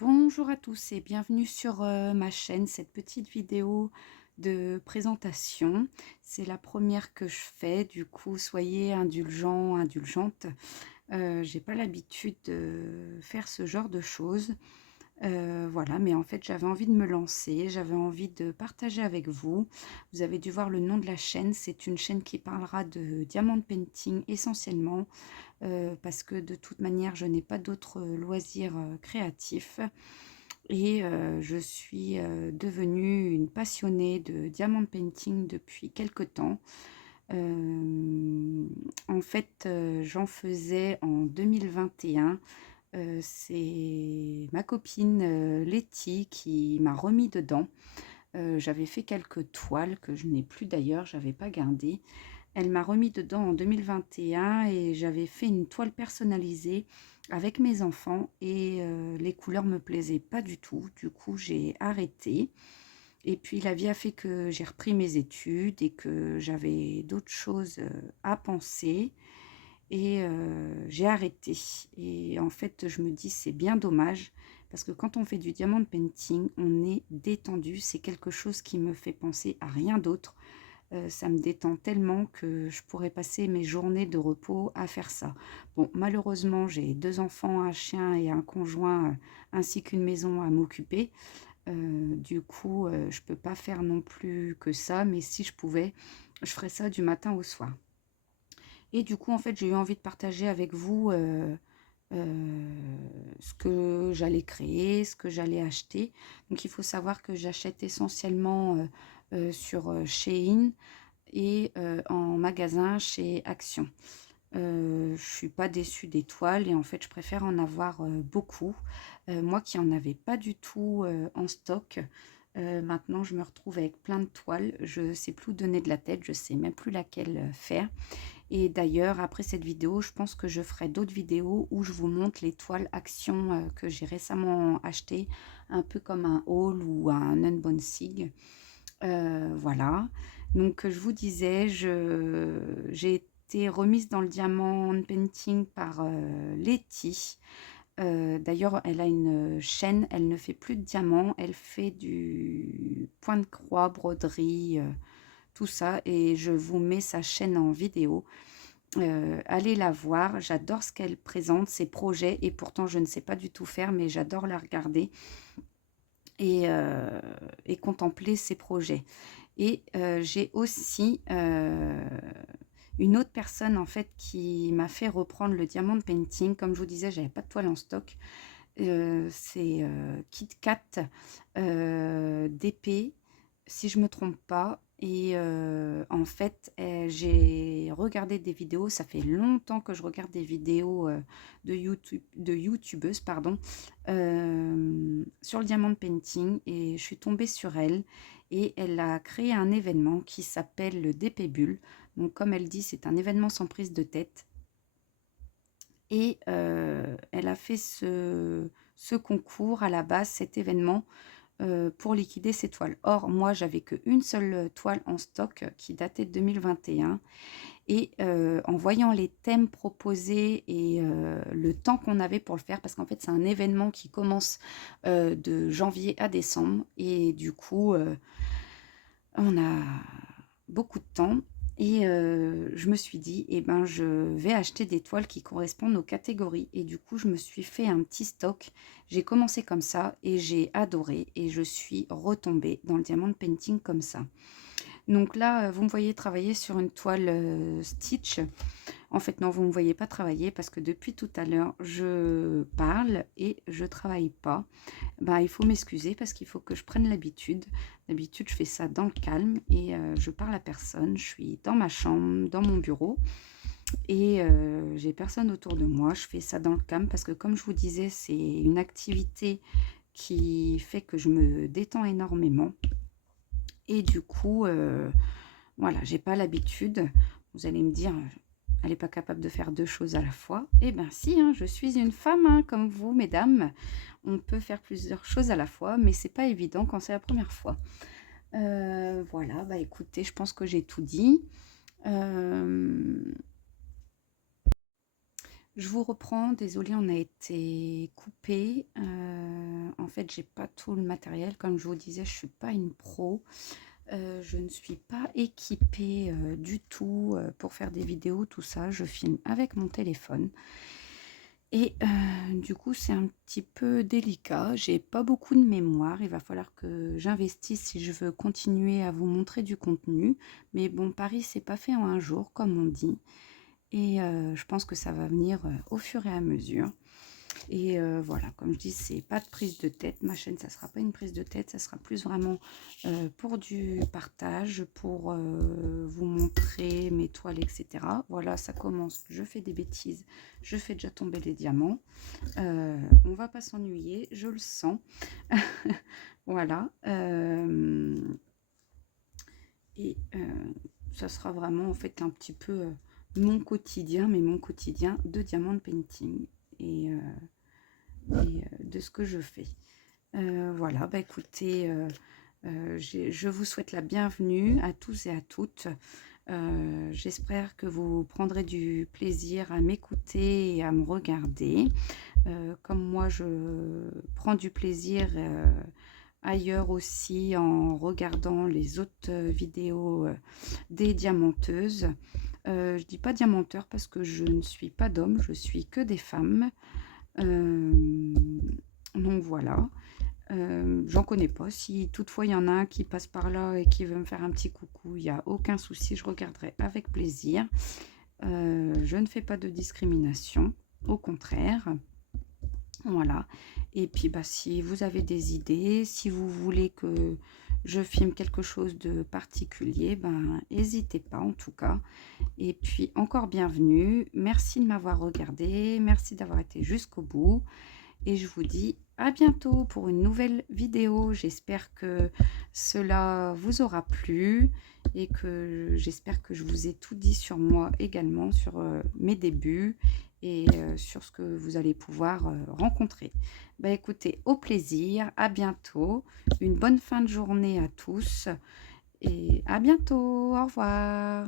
Bonjour à tous et bienvenue sur ma chaîne, cette petite vidéo de présentation. C'est la première que je fais, du coup soyez indulgents, indulgentes. J'ai pas l'habitude de faire ce genre de choses. Voilà, mais en fait j'avais envie de me lancer, j'avais envie de partager avec vous. Vous avez dû voir le nom de la chaîne, c'est une chaîne qui parlera de diamond painting essentiellement, parce que de toute manière je n'ai pas d'autres loisirs créatifs. Et je suis devenue une passionnée de diamond painting depuis quelque temps. En fait, j'en faisais en 2021. C'est ma copine Letty qui m'a remis dedans. J'avais fait quelques toiles que je n'ai plus d'ailleurs, j'avais pas gardé. Elle m'a remis dedans en 2021 et j'avais fait une toile personnalisée avec mes enfants et les couleurs me plaisaient pas du tout. Du coup, j'ai arrêté. Et puis la vie a fait que j'ai repris mes études et que j'avais d'autres choses à penser et j'ai arrêté. Et en fait, je me dis c'est bien dommage parce que quand on fait du diamond painting, on est détendu. C'est quelque chose qui me fait penser à rien d'autre. Ça me détend tellement que je pourrais passer mes journées de repos à faire ça. Bon, malheureusement, j'ai 2 enfants, un chien et un conjoint, ainsi qu'une maison à m'occuper. Du coup, je peux pas faire non plus que ça, mais si je pouvais, je ferais ça du matin au soir. Et du coup, en fait, j'ai eu envie de partager avec vous, ce que j'allais créer, ce que j'allais acheter. Donc il faut savoir que j'achète essentiellement, sur, Shein et en magasin chez Action. Je suis pas déçue des toiles et en fait, je préfère en avoir, beaucoup. Moi qui en avais pas du tout, en stock, maintenant je me retrouve avec plein de toiles. Je sais plus où donner de la tête, je sais même plus laquelle, faire. Et d'ailleurs, après cette vidéo, je pense que je ferai d'autres vidéos où je vous montre les toiles Action, que j'ai récemment achetées, un peu comme un haul ou un unboxing. Voilà, donc je vous disais, j'ai été remise dans le diamond painting par Letty. D'ailleurs, elle a une chaîne, elle ne fait plus de diamants, elle fait du point de croix, broderie, tout ça, et je vous mets sa chaîne en vidéo. Allez la voir, j'adore ce qu'elle présente, ses projets, et pourtant je ne sais pas du tout faire, mais j'adore la regarder et contempler ses projets. Et j'ai aussi une autre personne en fait qui m'a fait reprendre le diamond painting. Comme je vous disais, j'avais pas de toile en stock. C'est KitKat DP, si je me trompe pas. Et en fait, j'ai regardé des vidéos. Ça fait longtemps que je regarde des vidéos de youtubeuses, pardon, sur le diamond painting, et je suis tombée sur elle. Et elle a créé un événement qui s'appelle le DP Bull. Donc, comme elle dit, c'est un événement sans prise de tête. Et elle a fait ce concours à la base, cet événement, pour liquider ses toiles. Or, moi, j'avais qu'une seule toile en stock qui datait de 2021. Et en voyant les thèmes proposés et le temps qu'on avait pour le faire, parce qu'en fait, c'est un événement qui commence de janvier à décembre. Et du coup, on a beaucoup de temps. Et je me suis dit, eh ben, je vais acheter des toiles qui correspondent aux catégories. Et du coup, je me suis fait un petit stock. J'ai commencé comme ça et j'ai adoré. Et je suis retombée dans le diamond painting comme ça. Donc là, vous me voyez travailler sur une toile Stitch. En fait, non, vous ne me voyez pas travailler parce que depuis tout à l'heure, je parle et je travaille pas. Ben, il faut m'excuser parce qu'il faut que je prenne l'habitude. D'habitude, je fais ça dans le calme et je parle à personne. Je suis dans ma chambre, dans mon bureau et j'ai personne autour de moi. Je fais ça dans le calme parce que, comme je vous disais, c'est une activité qui fait que je me détends énormément. Et du coup, voilà, j'ai pas l'habitude. Vous allez me dire, elle n'est pas capable de faire 2 choses à la fois. Eh bien si, hein, je suis une femme, hein, comme vous, mesdames. On peut faire plusieurs choses à la fois, mais c'est pas évident quand c'est la première fois. Voilà, bah écoutez, je pense que j'ai tout dit. Je vous reprends, désolée, on a été coupé. En fait, j'ai pas tout le matériel. Comme je vous disais, je suis pas une pro. Je ne suis pas équipée du tout pour faire des vidéos, tout ça. Je filme avec mon téléphone. Et du coup, c'est un petit peu délicat. J'ai pas beaucoup de mémoire. Il va falloir que j'investisse si je veux continuer à vous montrer du contenu. Mais bon, Paris, c'est pas fait en un jour, comme on dit. Et je pense que ça va venir au fur et à mesure. Et voilà, comme je dis, c'est pas de prise de tête. Ma chaîne, ça sera pas une prise de tête, ça sera plus vraiment pour du partage, pour vous montrer mes toiles, etc. Voilà, ça commence. Je fais des bêtises, je fais déjà tomber les diamants. On va pas s'ennuyer, je le sens. Voilà. Et ça sera vraiment en fait un petit peu mon quotidien, mais mon quotidien de diamant painting. Et de ce que je fais. Voilà, bah écoutez, je vous souhaite la bienvenue à tous et à toutes. J'espère que vous prendrez du plaisir à m'écouter et à me regarder. Comme moi, je prends du plaisir ailleurs aussi en regardant les autres vidéos des diamanteuses. Je dis pas diamanteurs parce que je ne suis pas d'homme, je suis que des femmes. Donc voilà, j'en connais pas. Si toutefois il y en a un qui passe par là et qui veut me faire un petit coucou, il n'y a aucun souci, je regarderai avec plaisir. Je ne fais pas de discrimination, au contraire. Voilà. Et puis bah, si vous avez des idées, si vous voulez que je filme quelque chose de particulier, ben n'hésitez pas en tout cas. Et puis encore bienvenue, merci de m'avoir regardé, merci d'avoir été jusqu'au bout. Et je vous dis à bientôt pour une nouvelle vidéo. J'espère que cela vous aura plu et que j'espère que je vous ai tout dit sur moi également, sur mes débuts et sur ce que vous allez pouvoir rencontrer. Bah écoutez, au plaisir, à bientôt, une bonne fin de journée à tous et à bientôt, au revoir.